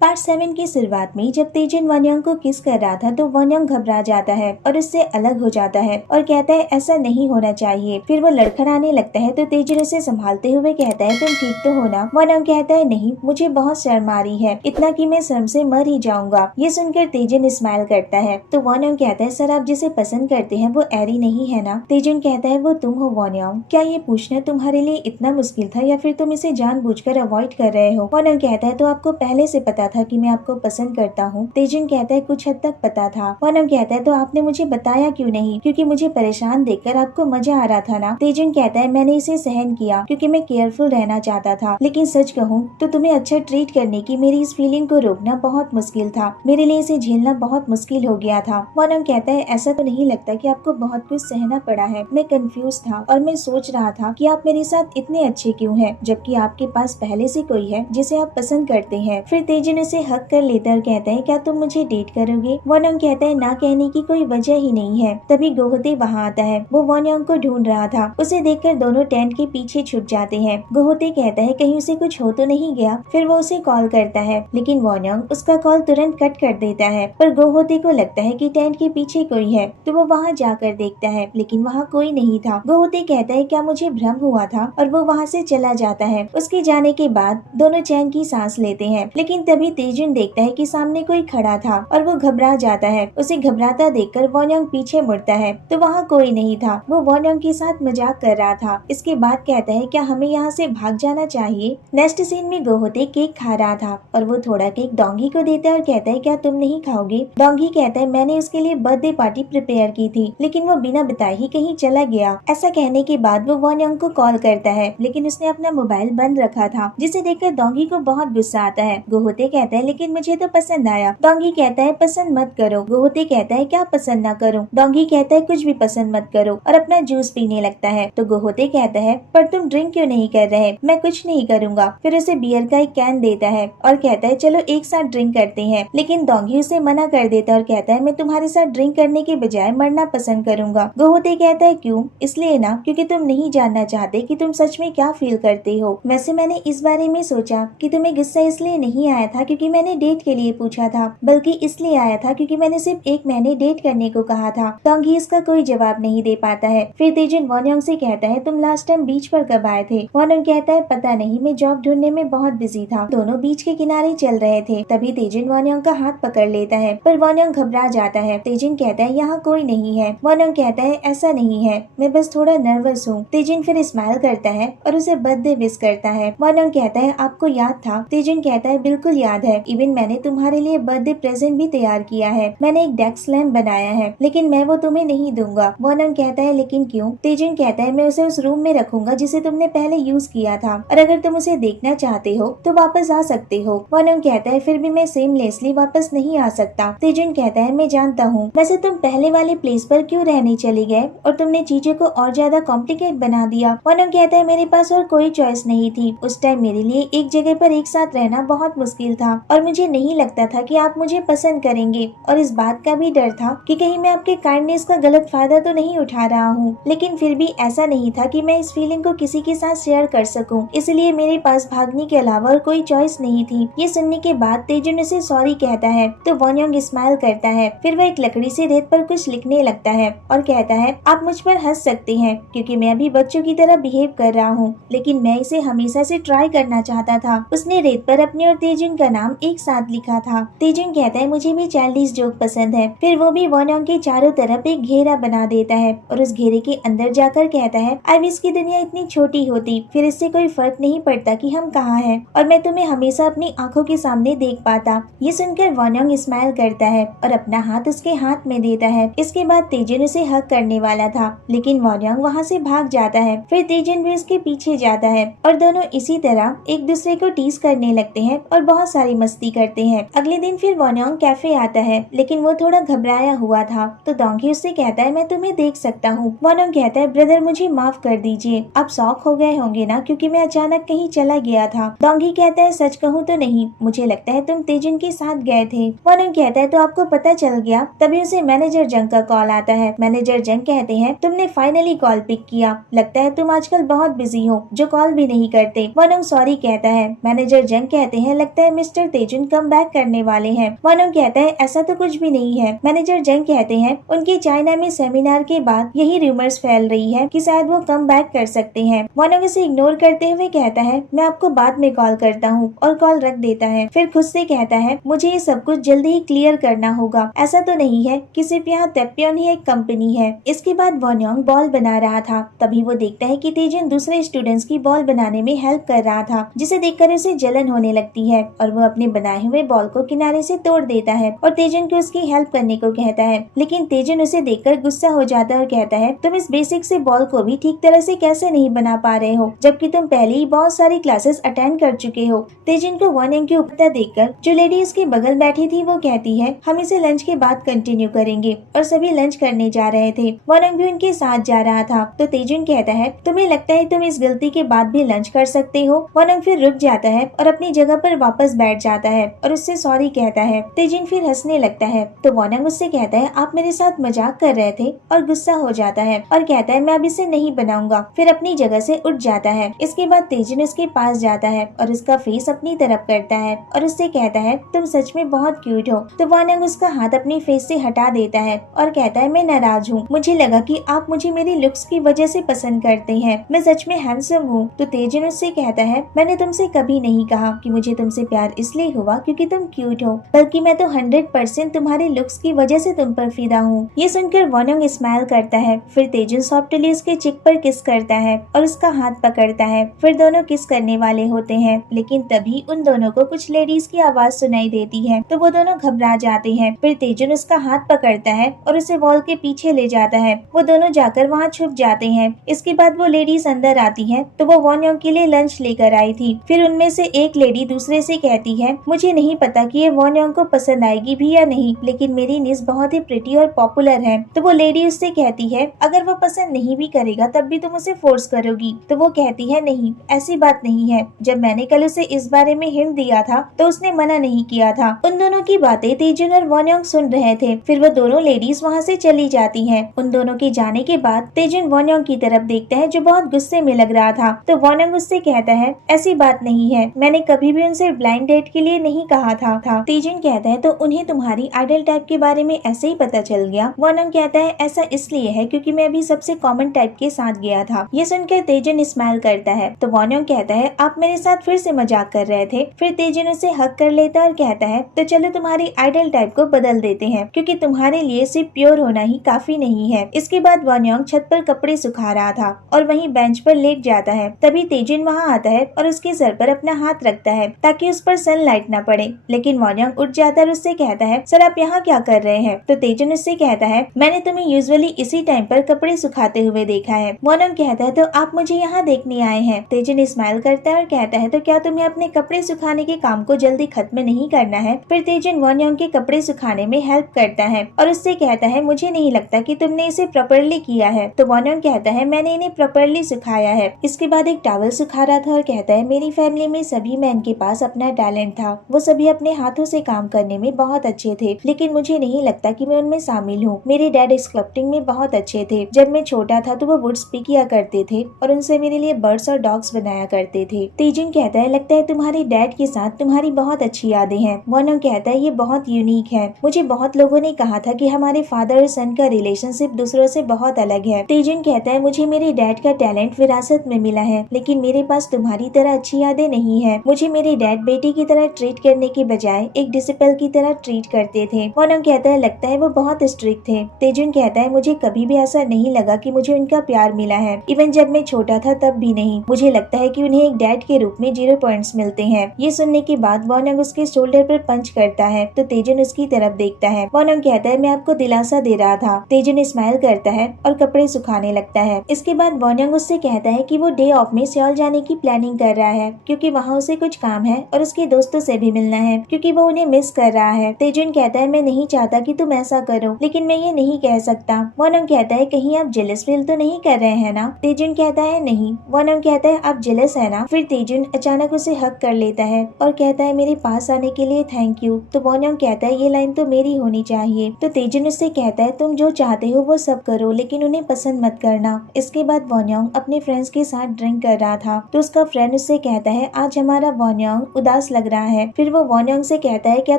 Part 7 की शुरुआत में जब तेजन वनयंग को किस कर रहा था तो वनयंग घबरा जाता है और उससे अलग हो जाता है और कहता है ऐसा नहीं होना चाहिए। फिर वो लड़खड़ाने लगता है तो तेजन उसे संभालते हुए कहता है तुम ठीक तो हो ना। वनयंग कहता है नहीं, मुझे बहुत शर्म आ रही है, इतना कि मैं शर्म से मर ही जाऊंगा। ये सुनकर तेजन स्माइल करता है तो वनयंग कहता है सर आप जिसे पसंद करते हैं वो एरी नहीं है ना। तेजन कहता है वो तुम हो वनयंग, क्या ये पूछना तुम्हारे लिए इतना मुश्किल था या फिर तुम इसे जानबूझकर अवॉइड कर रहे हो। वनयंग कहता है तो आपको पहले से पता था कि मैं आपको पसंद करता हूँ। तेजन कहता है कुछ हद तक पता था। वनयंग कहता है तो आपने मुझे बताया क्यों नहीं, क्योंकि मुझे परेशान देखकर आपको मजा आ रहा था ना। तेजन कहता है मैंने इसे सहन किया क्योंकि मैं केयरफुल रहना चाहता था, लेकिन सच कहूँ तो तुम्हें अच्छा ट्रीट करने की मेरी इस फीलिंग को रोकना बहुत मुश्किल था। मेरे लिए इसे झेलना बहुत मुश्किल हो गया था। वनयंग कहता है ऐसा तो नहीं लगता कि आपको बहुत कुछ सहना पड़ा है। मैं कंफ्यूज था और मैं सोच रहा था कि आप मेरे साथ इतने अच्छे क्यों हैं, जबकि आपके पास पहले से कोई है जिसे आप पसंद करते हैं। फिर तेजन उसे हक कर लेता और कहता है क्या तुम मुझे डेट करोगे। वनयंग कहता है ना कहने की कोई वजह ही नहीं है। तभी गोहते वहाँ आता है। वो वनयंग को ढूंढ रहा था। उसे देखकर दोनों टेंट के पीछे छुप जाते हैं। गोहते कहता है कहीं उसे कुछ हो तो नहीं गया। फिर वो उसे कॉल करता है, लेकिन वनयंग उसका कॉल तुरंत कट कर देता है। पर गोहते को लगता है कि टेंट के पीछे कोई है तो वो वहाँ जाकर देखता है, लेकिन वहाँ कोई नहीं था। गोहते कहता है क्या मुझे भ्रम हुआ था, और वो वहाँ से चला जाता है। उसके जाने के बाद दोनों चैन की सांस लेते हैं, लेकिन तभी तेजन देखता है कि सामने कोई खड़ा था और वो घबरा जाता है। उसे घबराता देखकर वनयंग पीछे मुड़ता है तो वहाँ कोई नहीं था। वो वनयंग के साथ मजाक कर रहा था। इसके बाद कहता है क्या हमें यहाँ से भाग जाना चाहिए। नेक्स्ट सीन में गोहते केक खा रहा था और वो थोड़ा केक डोंगी को देता है और कहता है क्या तुम नहीं खाओगे। डोंगी कहता है मैंने उसके लिए बर्थडे पार्टी प्रिपेयर की थी, लेकिन वो बिना बताए ही कहीं चला गया। ऐसा कहने के बाद वो वनयंग को कॉल करता है, लेकिन उसने अपना मोबाइल बंद रखा था, जिसे देखकर डोंगी को बहुत गुस्सा आता है। गोहते कहता है लेकिन मुझे तो पसंद आया। डोंगी कहता है पसंद मत करो। गोहते कहता है क्या पसंद ना करूं। डोंगी कहता है कुछ भी पसंद मत करो और अपना जूस पीने लगता है। तो गोहते कहता है पर तुम ड्रिंक क्यों नहीं कर रहे। मैं कुछ नहीं करूंगा। फिर उसे बियर का एक कैन देता है और कहता है चलो एक साथ ड्रिंक करते हैं, लेकिन डोंगी उसे मना कर देता है और कहता है मैं तुम्हारे साथ ड्रिंक करने के बजाय मरना पसंद करूंगा। गोहते कहता है क्यों। इसलिए ना क्योंकि तुम नहीं जानना चाहते कि तुम सच में क्या फील करते हो। वैसे मैंने इस बारे में सोचा कि तुम्हें गुस्सा इसलिए नहीं आया था क्योंकि मैंने डेट के लिए पूछा था, बल्कि इसलिए आया था क्योंकि मैंने सिर्फ 1 महीने डेट करने को कहा था। डोंगी इसका कोई जवाब नहीं दे पाता है। फिर तेजन वनयंग से कहता है तुम लास्ट टाइम बीच पर कब आए थे। वनयंग कहता है पता नहीं, मैं जॉब ढूंढने में बहुत बिजी था। दोनों बीच के किनारे चल रहे थे। तभी तेजन वनयंग का हाथ पकड़ लेता है, पर वनयंग घबरा जाता है। तेजन कहता है यहाँ कोई नहीं है। वनयंग कहता है ऐसा नहीं है, मैं बस थोड़ा नर्वस हूँ। तेजन फिर स्माइल करता है और उसे बर्थडे विश करता है। वनयंग कहता है आपको याद था। तेजन कहता है बिल्कुल याद है, इवन मैंने तुम्हारे लिए बर्थडे प्रेजेंट भी तैयार किया है। मैंने एक डेस्क लैम्प बनाया है, लेकिन मैं वो तुम्हें नहीं दूंगा। वनयंग कहता है लेकिन क्यों। तेजन कहता है मैं उसे उस रूम में रखूंगा जिसे तुमने पहले यूज किया था, और अगर तुम उसे देखना चाहते हो तो वापस आ सकते हो। वनयंग कहता है फिर भी मैं सेमलेसली वापस नहीं आ सकता। तेजन कहता है मैं जानता हूँ, वैसे तुम पहले वाले प्लेस पर क्यों रहने चले गए और तुमने चीजों को और ज्यादा कॉम्प्लिकेट बना दिया। वनयंग कहता है मेरे पास और कोई चॉइस नहीं थी। उस टाइम मेरे लिए एक जगह पर एक साथ रहना बहुत मुश्किल था और मुझे नहीं लगता था कि आप मुझे पसंद करेंगे, और इस बात का भी डर था कि कहीं मैं आपके काइंडनेस का गलत फायदा तो नहीं उठा रहा हूँ। लेकिन फिर भी ऐसा नहीं था कि मैं इस फीलिंग को किसी के साथ शेयर कर सकूं, इसलिए मेरे पास भागने के अलावा और कोई चॉइस नहीं थी। ये सुनने के बाद तेजन उसे सॉरी कहता है तो वनयंग स्माइल करता है। फिर वह एक लकड़ी से रेत पर कुछ लिखने लगता है और कहता है आप मुझ पर हंस सकते हैं क्योंकि मैं अभी बच्चों की तरह बिहेव कर रहा हूँ, लेकिन मैं इसे हमेशा से ट्राई करना चाहता था। उसने रेत पर अपने और तेजन का नाम एक साथ लिखा था। तेजन कहता है मुझे भी चाइल्डिश जोक पसंद है। फिर वो भी वनयंग के चारों तरफ एक घेरा बना देता है और उस घेरे के अंदर जाकर कहता है आई विश की दुनिया इतनी छोटी होती, फिर इससे कोई फर्क नहीं पड़ता कि हम कहाँ हैं, और मैं तुम्हें हमेशा अपनी आंखों के सामने देख पाता। ये सुनकर वनयंग स्माइल करता है और अपना हाथ उसके हाथ में देता है। इसके बाद तेजन उसे हक करने वाला था, लेकिन वनयंग वहाँ से भाग जाता है। फिर तेजन भी उसके पीछे जाता है और दोनों इसी तरह एक दूसरे को टीज करने लगते हैं और बहुत सारी मस्ती करते हैं। अगले दिन फिर वनयंग कैफे आता है, लेकिन वो थोड़ा घबराया हुआ था। तो डोंगी उससे कहता है मैं तुम्हें देख सकता हूँ। वनयंग कहता है ब्रदर मुझे माफ कर दीजिए, आप शॉक हो गए होंगे ना क्योंकि मैं अचानक कहीं चला गया था। डोंगी कहता है सच कहूँ तो नहीं, मुझे लगता है तुम तेजन के साथ गए थे। वनयंग कहता है तो आपको पता चल गया। तभी उसे मैनेजर जंग का कॉल आता है। मैनेजर जंग कहते हैं तुमने फाइनली कॉल पिक किया, लगता है तुम आजकल बहुत बिजी हो जो कॉल भी नहीं करते। वनयंग सॉरी कहता है। मैनेजर जंग कहते हैं लगता है मिस्टर मिस्टर तेजुन कम बैक करने वाले हैं। वॉनोंग कहता है ऐसा तो कुछ भी नहीं है। मैनेजर जंग कहते हैं उनके चाइना में सेमिनार के बाद यही रूमर्स फैल रही है कि शायद वो कम बैक कर सकते हैं। वॉनोंग इसे इग्नोर करते हुए कहता है मैं आपको बाद में कॉल करता हूँ और कॉल रख देता है। फिर खुद से कहता है मुझे ये सब कुछ जल्दी ही क्लियर करना होगा। ऐसा तो नहीं है कि सिर्फ यहाँ तेप्योन ही एक कंपनी है। इसके बाद वॉनयोंग बॉल बना रहा था, तभी वो देखता है कि तेजुन दूसरे स्टूडेंट्स की बॉल बनाने में हेल्प कर रहा था, जिसे देखकर उसे जलन होने लगती है और वो अपने बनाए हुए बॉल को किनारे से तोड़ देता है और तेजुन को उसकी हेल्प करने को कहता है। लेकिन तेजुन उसे देखकर गुस्सा हो जाता है और कहता है तुम इस बेसिक से बॉल को भी ठीक तरह से कैसे नहीं बना पा रहे हो, जबकि तुम पहले ही बहुत सारी क्लासेस अटेंड कर चुके हो। तेजुन को वॉनयोंग की उपस्थिति देखकर जो लेडी उसके बगल बैठी थी वो कहती है हम इसे लंच के बाद कंटिन्यू करेंगे, और सभी लंच करने जा रहे थे। वॉनयोंग भी उनके साथ जा रहा था। तो तेजुन कहता है तुम्हें लगता है तुम इस गलती के बाद भी लंच कर सकते हो। वॉनयोंग फिर रुक जाता है और अपनी जगह पर वापस बैठ जाता है और उससे सॉरी कहता है। तेजुन फिर हंसने लगता है तो वॉनयोंग उससे कहता है आप मेरे साथ मजाक कर रहे थे, और गुस्सा हो जाता है और कहता है मैं अब इसे नहीं बनाऊंगा। फिर अपनी जगह से उठ जाता है। इसके बाद तेजुन उसके पास जाता है और उसका फेस अपनी तरफ करता है और उससे कहता है तुम सच में बहुत क्यूट हो। तो वॉनयोंग उसका हाथ अपनी फेस से हटा देता है और कहता है मैं नाराज हूँ, मुझे लगा कि आप मुझे मेरी लुक्स की वजह से पसंद करते हैं, मैं सच में हैंडसम हूँ। तो तेजुन उससे कहता है मैंने तुमसे कभी नहीं कहा कि मुझे तुमसे प्यार इसलिए हुआ क्योंकि तुम क्यूट हो, बल्कि मैं तो 100% तुम्हारी लुक्स की वजह से तुम पर फिदा हूँ। ये सुनकर वॉनयोंग स्माइल करता है। फिर तेजुन सॉफ्टली उसके चिक पर किस करता है और उसका हाथ पकड़ता है। फिर दोनों किस करने वाले होते हैं, लेकिन तभी उन दोनों को कुछ लेडीज की आवाज सुनाई देती है तो वो दोनों घबरा जाते हैं। फिर तेजुन उसका हाथ पकड़ता है और उसे वॉल के पीछे ले जाता है। वो दोनों जाकर वहाँ छुप जाते हैं। इसके बाद वो लेडीज अंदर आती हैं तो वो वॉनयोंग के लिए लंच लेकर आई थी। फिर उनमें से एक लेडी दूसरे से कहती है मुझे नहीं पता कि ये वॉनयोंग को पसंद आएगी भी या नहीं, लेकिन मेरी निस बहुत ही प्रिटी और पॉपुलर है। तो वो लेडी उससे कहती है अगर वो पसंद नहीं भी करेगा तब भी तुम उसे फोर्स करोगी। तो वो कहती है नहीं, ऐसी बात नहीं है, जब मैंने कल उसे इस बारे में हिंट दिया था तो उसने मना नहीं किया था। उन दोनों की बातें तेजुन और वॉनयोंग सुन रहे थे। फिर वो दोनों लेडीज वहाँ से चली जाती हैं। उन दोनों के जाने के बाद तेजुन वॉनयोंग की तरफ देखता है जो बहुत गुस्से में लग रहा था। तो वॉनयोंग उससे कहता है ऐसी बात नहीं है, मैंने कभी भी उनसे ब्लाइंड डेट के लिए नहीं कहा था। तेजुन कहता है तो उन्हें तुम्हारी आइडल टाइप के बारे में ऐसे ही पता चल गया। वॉनयोंग कहता है ऐसा इसलिए है क्योंकि मैं अभी सबसे कॉमन टाइप के साथ गया था। ये सुनकर तेजुन स्माइल करता है। तो वॉनयोंग कहता है आप मेरे साथ फिर से मजाक कर रहे थे। फिर तेजुन उसे हक कर लेता और कहता है तो चलो तुम्हारी आइडल टाइप को बदल देते हैं, क्योंकि तुम्हारे लिए सिर्फ प्योर होना ही काफी नहीं है। इसके बाद वॉनयोंग छत पर कपड़े सुखा रहा था और वहीं बेंच पर लेट जाता है। तभी तेजुन वहाँ आता है और उसके सर पर अपना हाथ रखता है ताकि उस पर सनलाइट न पड़े। लेकिन वॉनयोंग उठ जाता है और उससे कहता है सर आप यहाँ क्या कर रहे हैं। तो तेजुन उससे कहता है मैंने तुम्हें यूजुअली इसी टाइम पर कपड़े सुखाते हुए देखा है। वॉनयोंग कहता है तो आप मुझे यहाँ देखने आए हैं। तेजुन स्माइल करता है और कहता है तो क्या तुम्हें अपने कपड़े सुखाने के काम को जल्दी खत्म नहीं करना है। फिर तेजुन वॉनयोंग के कपड़े सुखाने में हेल्प करता है और उससे कहता है मुझे नहीं लगता कि तुमने इसे प्रॉपर्ली किया है। तो वॉनयोंग कहता है मैंने इन्हें प्रॉपर्ली सुखाया है। इसके बाद एक टॉवल सुखा रहा था और कहता है मेरी फैमिली में सभी मैन के पास अपना टैलेंट था, वो सभी अपने हाथों से काम करने में बहुत अच्छे थे, लेकिन मुझे नहीं लगता कि मैं उनमें शामिल हूँ। मेरे डैड स्कल्पटिंग में बहुत अच्छे थे। जब मैं छोटा था तो वो वुड्स पिक किया करते थे और उनसे मेरे लिए बर्ड्स और डॉग्स बनाया करते थे। तेजुन कहता है लगता है तुम्हारे डैड के साथ तुम्हारी बहुत अच्छी यादें हैं। वॉनयोंग कहता है ये बहुत यूनिक है। मुझे बहुत लोगों ने कहा था कि हमारे फादर और सन का रिलेशनशिप दूसरों से बहुत अलग है। तेजुन कहता है मुझे मेरे डैड का टैलेंट विरासत में मिला है, लेकिन मेरे पास तुम्हारी तरह अच्छी यादें नहीं है। मुझे मेरे डैड बेटी की तरह ट्रीट करने के बजाय एक डिसिपल की तरह ट्रीट करते थे। वॉनयोंग कहता है लगता है वो बहुत स्ट्रिक्ट थे। तेजुन कहता है मुझे कभी भी ऐसा नहीं लगा कि मुझे उनका प्यार मिला है, इवन जब मैं छोटा था तब भी नहीं। मुझे लगता है कि उन्हें एक डैड के रूप में 0 पॉइंट्स मिलते हैं। ये सुनने के बाद वॉनयोंग उसके शोल्डर पर पंच करता है तो तेजुन उसकी तरफ देखता है। वॉनयोंग कहता है मैं आपको दिलासा दे रहा था। तेजुन स्माइल करता है और कपड़े सुखाने लगता है। इसके बाद वॉनयोंग उससे कहता है कि वो डे ऑफ में सियोल जाने की प्लानिंग कर रहा है क्योंकि वहाँ उसे कुछ काम है और उसके दोस्तों से भी मिलना है क्योंकि वो उन्हें मिस कर रहा है। तेजुन कहता है मैं नहीं चाहता कि तुम ऐसा करो, लेकिन मैं ये नहीं कह सकता। वॉनयोंग कहता है कहीं आप जेलस फील तो नहीं कर रहे हैं ना। तेजुन कहता है नहीं। वॉनयोंग कहता है आप जेलस है ना। फिर तेजुन अचानक उसे हक कर लेता है और कहता है मेरे पास आने के लिए थैंक यू। तो वॉनयोंग कहता है ये लाइन तो मेरी होनी चाहिए। तो तेजुन उससे कहता है तुम जो चाहते हो वो सब करो, लेकिन उन्हें पसंद मत करना। इसके बाद वॉनयोंग अपने फ्रेंड्स के साथ ड्रिंक कर रहा था तो उसका फ्रेंड उससे कहता है आज हमारा वॉनयोंग उदास लग रहा है। फिर वो वॉन्योंग से कहता है क्या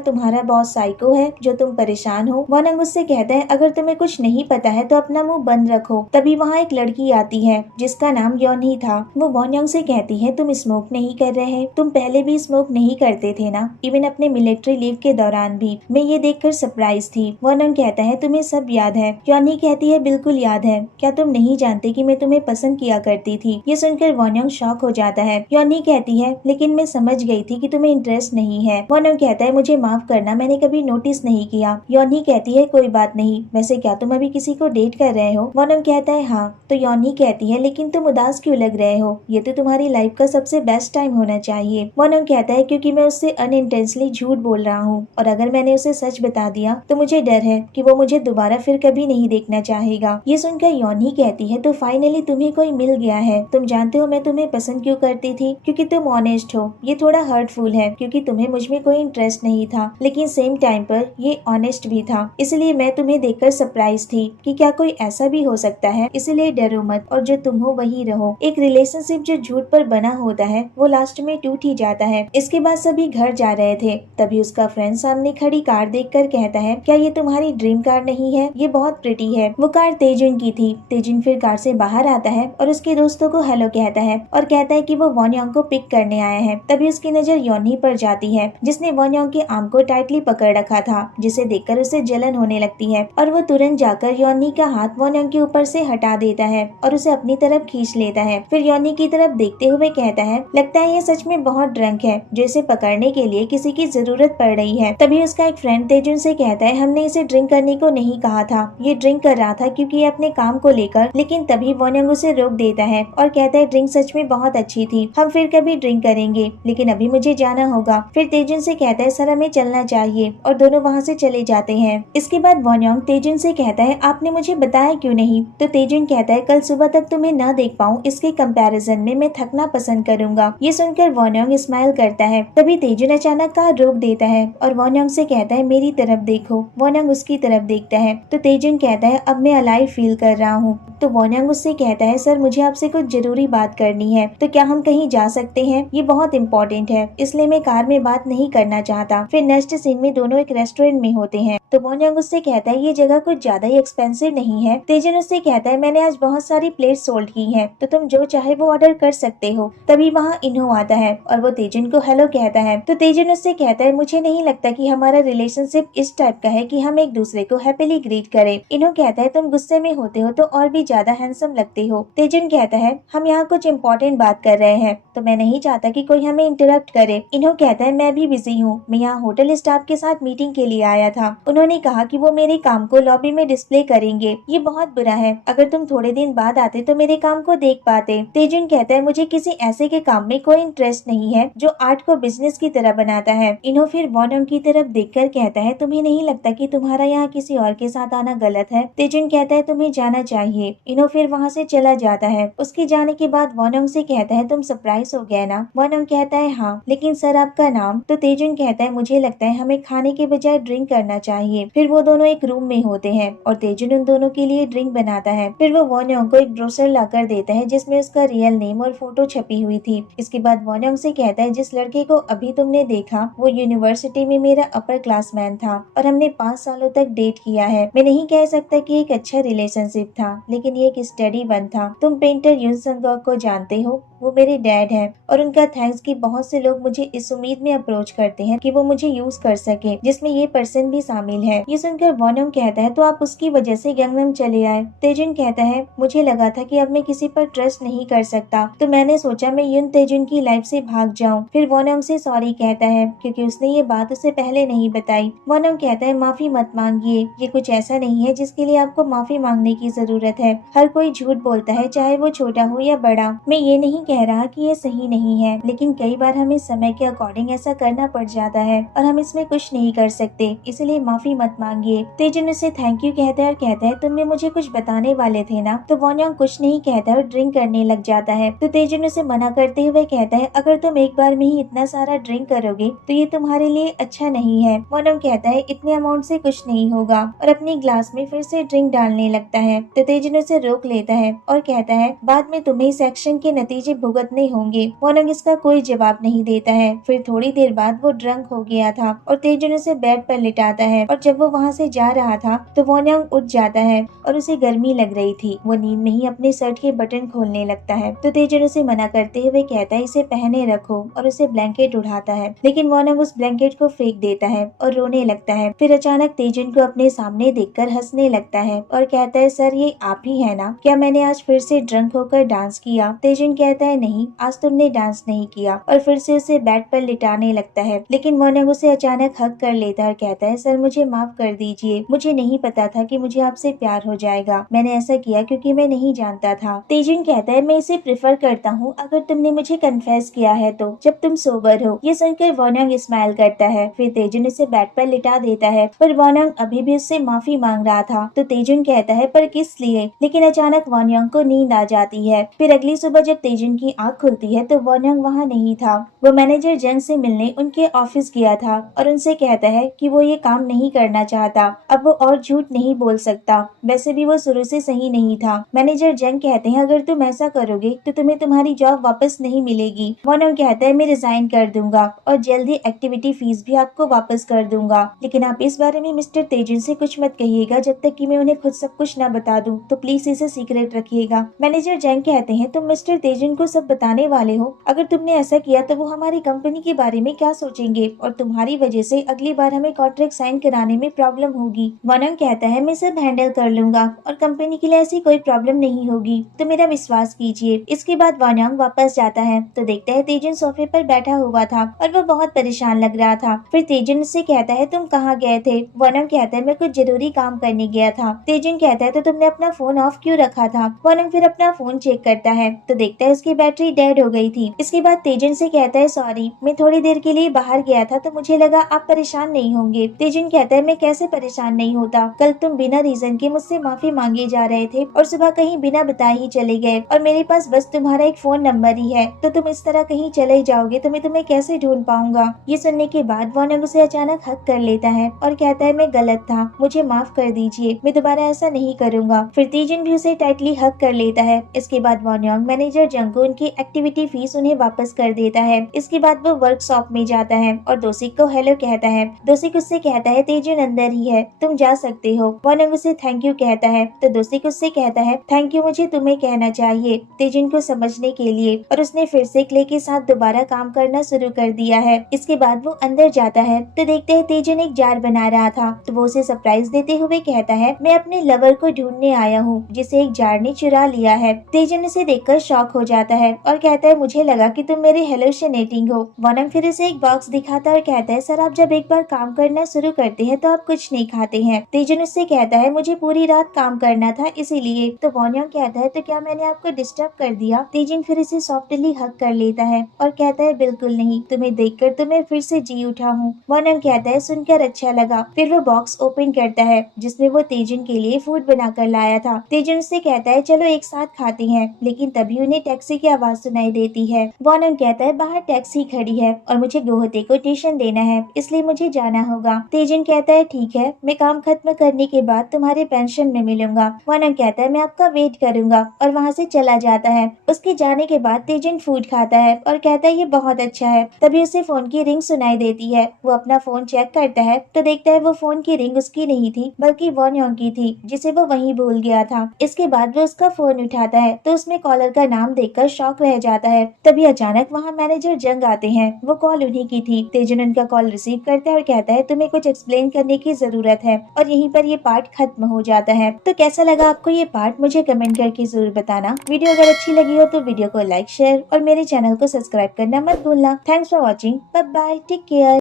तुम्हारा बॉस साइको है जो तुम परेशान हो। वॉन्योंग उससे कहता है अगर तुम्हें कुछ नहीं पता है तो अपना मुंह बंद रखो। तभी वहाँ एक लड़की आती है जिसका नाम योनी था। वो वॉन्योंग से कहती है तुम स्मोक नहीं कर रहे हैं, तुम पहले भी स्मोक नहीं करते थे ना, इवन अपने मिलिट्री लीव के दौरान भी। मैं ये देखकर सरप्राइज थी। वॉन्योंग कहता है तुम्हें सब याद है। योनी कहती है बिल्कुल याद है, क्या तुम नहीं जानते कि मैं तुम्हें पसंद किया करती थी। ये सुनकर वॉन्योंग शॉक हो जाता है। योनी कहती है लेकिन मैं समझ गई थी कि तुम्हें इंटरेस्ट नहीं है। वॉन्योंग कहता है मुझे माफ करना, मैंने कभी नोटिस नहीं किया। योनी कहती है कोई बात नहीं, वैसे क्या तुम अभी किसी को डेट कर रहे हो। वॉन्योंग कहता है हाँ। तो योनी कहती है लेकिन तुम उदास क्यों लग रहे हो, ये तो तुम्हारी लाइफ का सबसे बेस्ट टाइम होना चाहिए। वॉन्योंग कहता है क्योंकि मैं उससे अनइंटेंशनली झूठ बोल रहा हूँ और अगर मैंने उसे सच बता दिया तो मुझे डर है कि वो मुझे दोबारा फिर कभी नहीं देखना चाहेगा। ये सुनकर योनी कहती है तो फाइनली तुम्हें कोई मिल गया है। तुम जानते हो मैं तुम्हें पसंद क्यों करती थी, क्योंकि तुम ऑनेस्ट हो। ये थोड़ा हर्टफुल है क्योंकि तुम्हें मुझ में कोई इंटरेस्ट नहीं था, लेकिन सेम टाइम पर ये ऑनेस्ट भी था, इसलिए मैं तुम्हें देखकर सरप्राइज थी कि क्या कोई ऐसा भी हो सकता है। इसलिए डरो मत और जो तुम हो वही रहो। एक रिलेशनशिप जो झूठ पर बना होता है वो लास्ट में टूट ही जाता है। इसके बाद सभी घर जा रहे थे, तभी उसका फ्रेंड सामने खड़ी कार देखकर कहता है क्या ये तुम्हारी ड्रीम कार नहीं है, ये बहुत प्रिटी है। वो कार तेजुन की थी। तेजुन फिर कार से बाहर आता है और उसके दोस्तों को हेलो कहता है और कहता है कि वो वॉन्योंग को पिक करने आया है। तभी उसकी नजर योनी पर जाती है जिसने वॉन्योंग के आर्म को टाइटली पकड़ रखा था, जिसे देखकर उसे जलन होने लगती है और वो तुरंत जाकर योनी का हाथ वॉन्योंग के ऊपर से हटा देता है और उसे अपनी तरफ खींच लेता है। फिर योनी की तरफ देखते हुए कहता है लगता है ये सच में बहुत ड्रंक है जो इसे पकड़ने के लिए किसी की जरूरत पड़ रही है। तभी उसका एक फ्रेंड तेजुन से कहता है हमने इसे ड्रिंक करने को नहीं कहा था, ये ड्रिंक कर रहा था क्योंकि ये अपने काम को लेकर। लेकिन तभी वॉन्योंग उसे रोक देता है और कहता है ड्रिंक सच में बहुत अच्छी थी, हम फिर कभी ड्रिंक करेंगे, लेकिन अभी मुझे जाना होगा। फिर तेजुन से कहता है सर हमें चलना चाहिए और दोनों वहाँ से चले जाते हैं। इसके बाद वॉन्योंग तेजुन से कहता है आपने मुझे बताया क्यों नहीं। तो तेजुन कहता है कल सुबह तक तुम्हें न देख पाऊँ इसके कंपैरिजन में मैं थकना पसंद करूंगा। ये सुनकर वॉन्योंग स्माइल करता है। तभी तेजुन अचानक कार रोक देता है और वॉन्योंग से कहता है मेरी तरफ देखो। वॉन्योंग उसकी तरफ देखता है तो तेजुन कहता है अब मैं अलाइव फील कर रहा हूँ। तो वॉन्योंग उससे कहता है सर मुझे आपसे कुछ जरूरी बात करनी है, तो क्या हम कहीं जा सकते हैं, ये बहुत इम्पोर्टेंट है, इसलिए मैं कार में बात नहीं करना चाहता। फिर नेक्स्ट सीन में दोनों एक रेस्टोरेंट में होते हैं। तो वॉन्योंग उससे कहता है ये जगह कुछ ज्यादा ही एक्सपेंसिव नहीं है। तेजुन उससे कहता है मैंने आज बहुत सारी प्लेट्स सोल्ड की हैं, तो तुम जो चाहे वो ऑर्डर कर सकते हो। तभी वहाँ इन्हो आता है और वो तेजुन को हेलो कहता है। तो तेजुन उससे कहता है मुझे नहीं लगता कि हमारा रिलेशनशिप इस टाइप का है कि हम एक दूसरे को हैप्पीली ग्रीट करें। इन्हो कहता है तुम गुस्से में होते हो तो और भी ज्यादा हैंडसम लगते हो। तेजुन कहता है हम यहाँ कुछ इम्पोर्टेंट बात कर रहे हैं तो मैं नहीं चाहता कि कोई हमें इंटरप्ट करे। इन्हो कहता है मैं भी बिजी हूँ, मैं यहाँ होटल स्टाफ के साथ मीटिंग के लिए आया था। उन्होंने कहा कि वो मेरे काम को लॉबी में डिस्प्ले करेंगे, ये बहुत बुरा है, अगर तुम थोड़े दिन बाद आते तो मेरे काम को देख पाते। तेजुन कहता है मुझे किसी ऐसे के काम में कोई इंटरेस्ट नहीं है जो आर्ट को बिजनेस की तरह बनाता है। इन्हो फिर वॉन्योंग की तरफ देखकर कहता है तुम्हें नहीं लगता कि तुम्हारा यहाँ किसी और के साथ आना गलत है। तेजुन कहता है तुम्हें जाना चाहिए। इन्हो फिर वहाँ से चला जाता है। उसके जाने के बाद वॉन्योंग से कहता है तुम सरप्राइज हो गए ना। वॉन्योंग कहता है हाँ, लेकिन सर आपका नाम। तो तेजुन कहता है मुझे लगता है हमें खाने के बजाय ड्रिंक करना चाहिए। फिर वो दोनों एक रूम में होते हैं और तेजुन उन दोनों के लिए ड्रिंक बनाता है। फिर वो वॉन्योंग को एक ब्रोशर लाकर देता है जिसमें उसका रियल नेम और फोटो छपी हुई थी। इसके बाद वॉन्योंग से कहता है जिस लड़के को अभी तुमने देखा वो यूनिवर्सिटी में मेरा अपर क्लासमैन था और हमने 5 सालों तक डेट किया है। मैं नहीं कह सकता कि एक अच्छा रिलेशनशिप था, लेकिन ये एक स्टडी वन था। तुम पेंटर युन संगोक को जानते हो, वो मेरे डैड हैं और उनका थैंक्स कि बहुत से लोग मुझे इस उम्मीद में अप्रोच करते हैं कि वो मुझे यूज कर सके, जिसमें ये पर्सन भी शामिल है। ये सुनकर वॉन्योंग कहता है तो आप उसकी वजह से गंगनम चले आए। तेजुन कहता है मुझे लगा था कि अब मैं किसी पर ट्रस्ट नहीं कर सकता, तो मैंने सोचा मैं युन तेजुन की लाइफ से भाग जाऊं। फिर वॉन्योंग से सॉरी कहता है क्योंकि उसने ये बात उसे पहले नहीं बताई। वॉन्योंग कहता है माफी मत मांगिए, ये कुछ ऐसा नहीं है जिसके लिए आपको माफी मांगने की जरूरत है। हर कोई झूठ बोलता है, चाहे वो छोटा हो या बड़ा। मैं ये नहीं कह रहा कि ये सही नहीं है, लेकिन कई बार हमें समय के अकॉर्डिंग ऐसा करना पड़ जाता है और हम इसमें कुछ नहीं कर सकते, इसलिए माफी मत मांगिए। तेजुन उसे थैंक यू कहता है और कहता है तुमने मुझे कुछ बताने वाले थे ना। तो वॉन्योंग कुछ नहीं कहता और ड्रिंक करने लग जाता है। तो तेजुन उसे मना करते हुए कहता है अगर तुम एक बार में ही इतना सारा ड्रिंक करोगे तो ये तुम्हारे लिए अच्छा नहीं है। वॉन्योंग कहता है इतने अमाउंट से कुछ नहीं होगा और अपनी ग्लास में फिर से ड्रिंक डालने लगता है। तो तेजुन उसे रोक लेता है और कहता है बाद में तुम्हें इस एक्शन के नतीजे भुगतने होंगे। वॉन्योंग इसका कोई जवाब नहीं देता है। है। फिर थोड़ी देर बाद वो ड्रंक हो गया था और तेजुन उसे बेड पर लिटाता है और जब वो वहाँ से जा रहा था तो वॉन्यांग उठ जाता है और उसे गर्मी लग रही थी। वो नींद में ही अपने शर्ट के बटन खोलने लगता है तो तेजुन उसे मना करते हुए कहता है इसे पहने रखो और उसे ब्लैंकेट उठाता है, लेकिन वॉन्यांग उस ब्लैंकेट को फेंक देता है और रोने लगता है। फिर अचानक तेजुन को अपने सामने देखकर हंसने लगता है और कहता है सर ये आप ही है ना, क्या मैंने आज फिर से ड्रंक होकर डांस किया? तेजुन कहता है नहीं, आज तुमने डांस नहीं किया और फिर से उसे बेड पर लिटाने लगता है, लेकिन वॉन्यांग उसे अचानक हक कर लेता है और कहता है सर मुझे माफ कर दीजिए, मुझे नहीं पता था कि मुझे आपसे प्यार हो जाएगा, मैंने ऐसा किया क्योंकि मैं नहीं जानता था। तेजुन कहता है मैं इसे प्रेफर करता हूँ अगर तुमने मुझे कन्फेस किया है तो, जब तुम सोबर हो। ये सुनकर वॉन्यांग स्माइल करता है। फिर तेजुन उसे बेड पर लिटा देता है पर वॉन्यांग अभी भी उससे माफी मांग रहा था तो तेजुन कहता है पर किस लिए, लेकिन अचानक वॉन्यांग को नींद आ जाती है। फिर अगली सुबह जब तेजुन की आँख खुलती है तो वॉन्यांग वहाँ नहीं था। वो मैनेजर जंग से मिलने उनके ऑफिस गया था और उनसे कहता है कि वो ये काम नहीं करना चाहता, अब वो और झूठ नहीं बोल सकता, वैसे भी वो शुरू से सही नहीं था। मैनेजर जंग कहते हैं अगर तुम ऐसा करोगे तो तुम्हें तुम्हारी जॉब वापस नहीं मिलेगी। वॉन्यांग कहता है मैं रिजाइन कर दूंगा और जल्दी एक्टिविटी फीस भी आपको वापस कर दूंगा, लेकिन आप इस बारे में मिस्टर तेजुन से कुछ मत कहिएगा जब तक कि मैं उन्हें खुद सब कुछ न बता दूं, तो प्लीज इसे सीक्रेट रखिएगा। मैनेजर जंग कहते हैं तुम मिस्टर तेजुन को सब बताने वाले हो, अगर तुमने ऐसा किया तो वो हमारी कंपनी के बारे में क्या सोचेंगे और तुम्हारी वजह से अगली बार हमें कॉन्ट्रैक्ट साइन कराने में प्रॉब्लम होगी। वॉन्यांग कहता है मैं सब हैंडल कर लूंगा और कंपनी के लिए ऐसी कोई प्रॉब्लम नहीं होगी, तो मेरा विश्वास कीजिए। इसके बाद वॉन्यांग वापस जाता है तो देखता है तेजुन सोफे पर बैठा हुआ था और वो बहुत परेशान लग रहा था। फिर तेजुन उससे कहता है तुम कहाँ गए थे? वॉन्यांग कहता है मैं कुछ जरूरी काम करने गया था। तेजुन कहता है तो तुमने अपना फोन ऑफ क्यों रखा था? वॉन्यांग फिर अपना फोन चेक करता है तो देखता है उसकी बैटरी डेड हो गई थी। इसके बाद तेजुन से कहता है सॉरी, मैं थोड़ी देर के लिए बाहर गया था तो मुझे लगा आप परेशान नहीं होंगे। तेजुन कहता है मैं कैसे परेशान नहीं होता, कल तुम बिना रीजन के मुझसे माफी मांगे जा रहे थे और सुबह कहीं बिना बताए ही चले गए और मेरे पास बस तुम्हारा एक फोन नंबर ही है, तो तुम इस तरह कहीं चले जाओगे तो मैं तुम्हें कैसे ढूंढ पाऊंगा। ये सुनने के बाद वॉन्यांग उसे अचानक हक कर लेता है और कहता है मैं गलत था, मुझे माफ कर दीजिए, मैं दोबारा ऐसा नहीं करूंगा। फिर तेजुन भी उसे टाइटली हक कर लेता है। इसके बाद वॉन्यांग मैनेजर जंग को उनकी एक्टिविटी फीस उन्हें वापस कर देता है। इसके बाद वो वर्कशॉप में जाता है और दोसिक को हेलो कहता है। दोसिक उससे कहता है तेजुन अंदर ही है, तुम जा सकते हो। वॉन्यांग उसे थैंक यू कहता है तो दोसिक उससे कहता है थैंक यू मुझे तुम्हें कहना चाहिए तेजुन को समझने के लिए, और उसने फिर से क्ले के साथ दोबारा काम करना शुरू कर दिया है। इसके बाद वो अंदर जाता है तो देखते हैं तेजुन एक जार बना रहा था तो वो उसे सरप्राइज देते हुए कहता है मैं अपने लवर को ढूंढने आया हूँ जिसे एक जार ने चुरा लिया है। तेजुन उसे देखकर शॉक हो जाता है और कहता है मुझे लगा कि तुम मेरे हेलुसिनेटिंग हो। वॉन्यांग फिर उसे एक बॉक्स दिखाता है और कहता है सर आप जब एक बार काम करना शुरू करते हैं तो आप कुछ नहीं खाते हैं। तेजुन उससे कहता है मुझे पूरी रात काम करना था इसीलिए। तो वॉन्यांग कहता है तो क्या मैंने आपको डिस्टर्ब कर दिया? तेजुन फिर इसे सॉफ्टली हक कर लेता है और कहता है बिल्कुल नहीं, तुम्हें देखकर तो मैं फिर से जी उठा हूँ। वॉन्यांग कहता है सुनकर अच्छा लगा। फिर वो बॉक्स ओपन करता है जिसमें वो तेजुन के लिए फूड बनाकर लाया था। तेजुन उससे कहता है चलो एक साथ खाते हैं, लेकिन तभी उन्हें टैक्सी की आवाज सुनाई देती है। वॉन्यांग कहता है बाहर टैक्सी खड़ी है और मुझे गोहते को ट्यूशन देना है इसलिए मुझे जाना होगा। तेजुन कहता है ठीक है, मैं काम खत्म करने के बाद तुम्हारे पेंशन में मिलूंगा। वॉन्यांग कहता है मैं आपका वेट करूंगा और वहाँ से चला जाता है। उसके जाने के बाद तेजुन फूड खाता है और कहता है ये बहुत अच्छा है। तभी उसे फोन की रिंग सुनाई देती है। वो अपना फोन चेक करता है तो देखता है वो फोन की रिंग उसकी नहीं थी बल्कि वॉन्यांग की थी जिसे वो वहीं भूल गया था। इसके बाद वो उसका फोन उठाता है तो उसमें कॉलर का नाम देखकर शॉक रह जाता है। तभी अचानक वहाँ मैनेजर जंग आते हैं। वो कॉल उन्हीं की थी। तेजुन उनका कॉल रिसीव करता है और कहता है तुम्हें कुछ एक्सप्लेन करने की जरूरत है, और यहीं पर ये पार्ट खत्म हो जाता है। तो कैसा लगा आपको ये पार्ट मुझे कमेंट करके जरूर बताना। वीडियो अगर अच्छी लगी हो तो वीडियो को लाइक शेयर और मेरे चैनल को सब्सक्राइब करना मत भूलना। Thanks for watching, bye bye, take care.